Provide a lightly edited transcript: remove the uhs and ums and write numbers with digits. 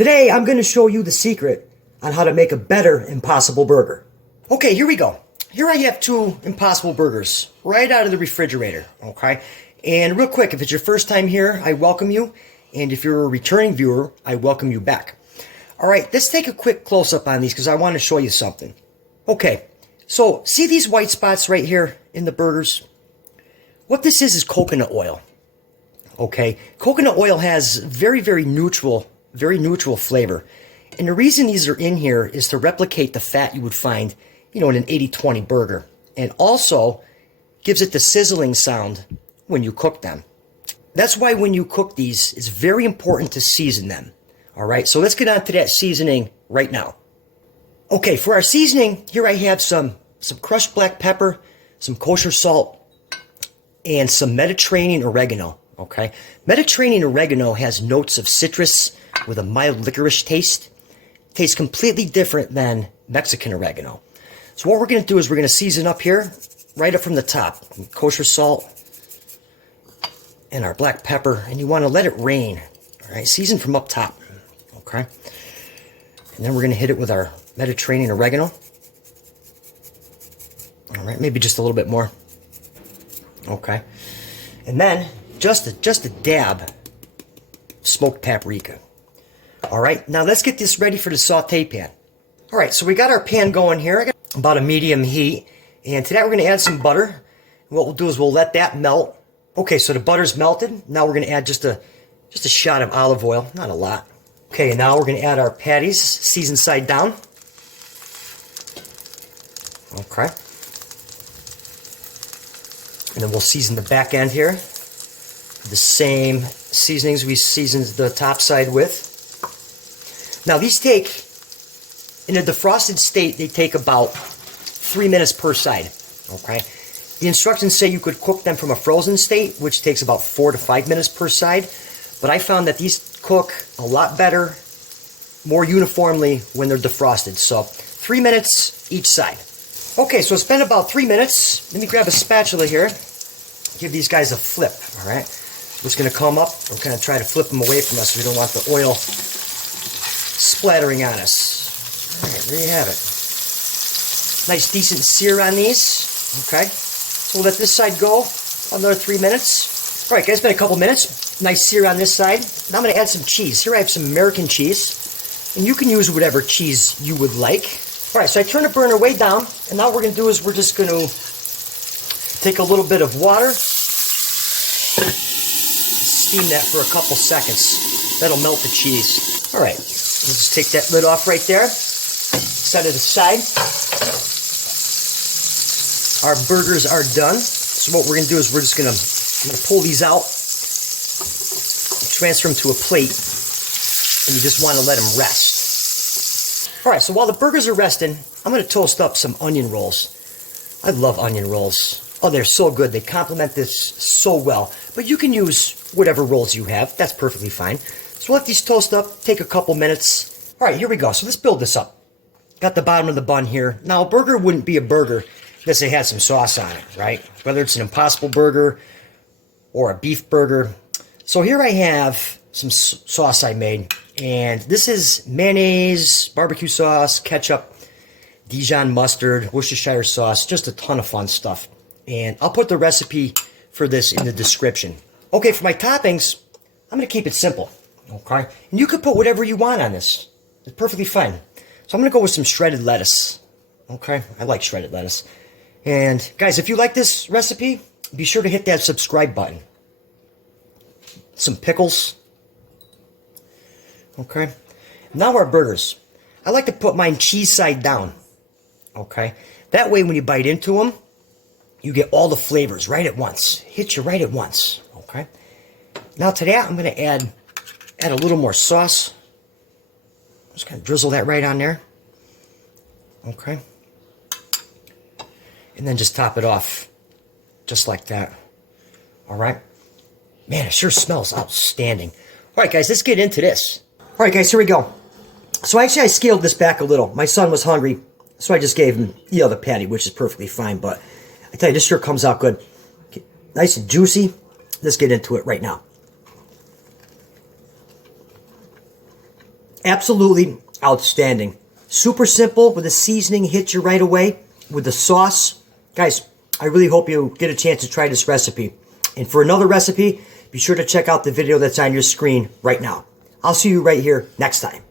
Today, I'm going to show you the secret on how to make a better Impossible Burger. Okay, here we go. Here I have two Impossible Burgers right out of the refrigerator, okay? And real quick, if it's your first time here, I welcome you. And if you're a returning viewer, I welcome you back. All right, let's take a quick close-up on these because I want to show you something. Okay, so see these white spots right here in the burgers? What this is coconut oil. Okay, coconut oil has very neutral flavor. And the reason these are in here is to replicate the fat you would find, in an 80-20 burger. And also gives it the sizzling sound when you cook them. That's why when you cook these, it's very important to season them. All right, so let's get on to that seasoning right now. Okay, for our seasoning, here I have some crushed black pepper, some kosher salt, and some Mediterranean oregano. Okay, Mediterranean oregano has notes of citrus with a mild licorice taste. Tastes completely different than Mexican oregano. So what we're going to do is we're going to season up here, right up from the top. Kosher salt and our black pepper, and you want to let it rain. All right, season from up top. Okay, and then we're going to hit it with our Mediterranean oregano. All right, maybe just a little bit more. Okay, and then just a dab smoked paprika. All right, now let's get this ready for the saute pan. All right, so we got our pan going here. I got about a medium heat, and to that we're going to add some butter. What we'll do is we'll let that melt. Okay, so the butter's melted. Now we're going to add just a shot of olive oil, not a lot. Okay, and now we're going to add our patties, seasoned side down. Okay. And then we'll season the back end here. The same seasonings we seasoned the top side with. Now these take, in a defrosted state, they take about 3 minutes per side. Okay. The instructions say you could cook them from a frozen state, which takes about 4 to 5 minutes per side. But I found that these cook a lot better, more uniformly when they're defrosted. So 3 minutes each side. Okay, so it's been about 3 minutes. Let me grab a spatula here. Give these guys a flip, all right? So it's going to come up. We're going to try to flip them away from us. We don't want the oil splattering on us. All right, there you have it. Nice, decent sear on these. Okay, so we'll let this side go another 3 minutes. All right, guys, it's been a couple minutes. Nice sear on this side. Now I'm going to add some cheese. Here I have some American cheese. And you can use whatever cheese you would like. All right, so I turn the burner way down, and now what we're going to do is we're just going to take a little bit of water, steam that for a couple seconds. That'll melt the cheese. All right, we'll just take that lid off right there, set it aside. Our burgers are done. So what we're going to do is we're just going to pull these out, transfer them to a plate, and you just want to let them rest. All right, so while the burgers are resting, I'm going to toast up some onion rolls. I love onion rolls. Oh, they're so good. They complement this so well. But you can use whatever rolls you have. That's perfectly fine. So let these toast up. Take a couple minutes. All right, here we go. So let's build this up. Got the bottom of the bun here. Now, a burger wouldn't be a burger unless it had some sauce on it, right? Whether it's an Impossible Burger or a beef burger. So here I have some sauce I made. And this is mayonnaise, BBQ sauce, ketchup, Dijon mustard, Worcestershire sauce, just a ton of fun stuff. And I'll put the recipe for this in the description. Okay, for my toppings, I'm going to keep it simple. Okay? And you could put whatever you want on this. It's perfectly fine. So I'm going to go with some shredded lettuce. Okay? I like shredded lettuce. And guys, if you like this recipe, be sure to hit that subscribe button. Some pickles. Okay, now our burgers. I like to put mine cheese side down. Okay, that way when you bite into them, you get all the flavors right at once. Hit you right at once. Okay, now to that I'm going to add a little more sauce. Just kind of drizzle that right on there. Okay, and then just top it off, just like that. All right, man, it sure smells outstanding. All right, guys, let's get into this. All right, guys, here we go. So actually, I scaled this back a little. My son was hungry, so I just gave him the other patty, which is perfectly fine. But I tell you, this sure comes out good. Okay, nice and juicy. Let's get into it right now. Absolutely outstanding. Super simple with the seasoning, hits you right away with the sauce. Guys, I really hope you get a chance to try this recipe. And for another recipe, be sure to check out the video that's on your screen right now. I'll see you right here next time.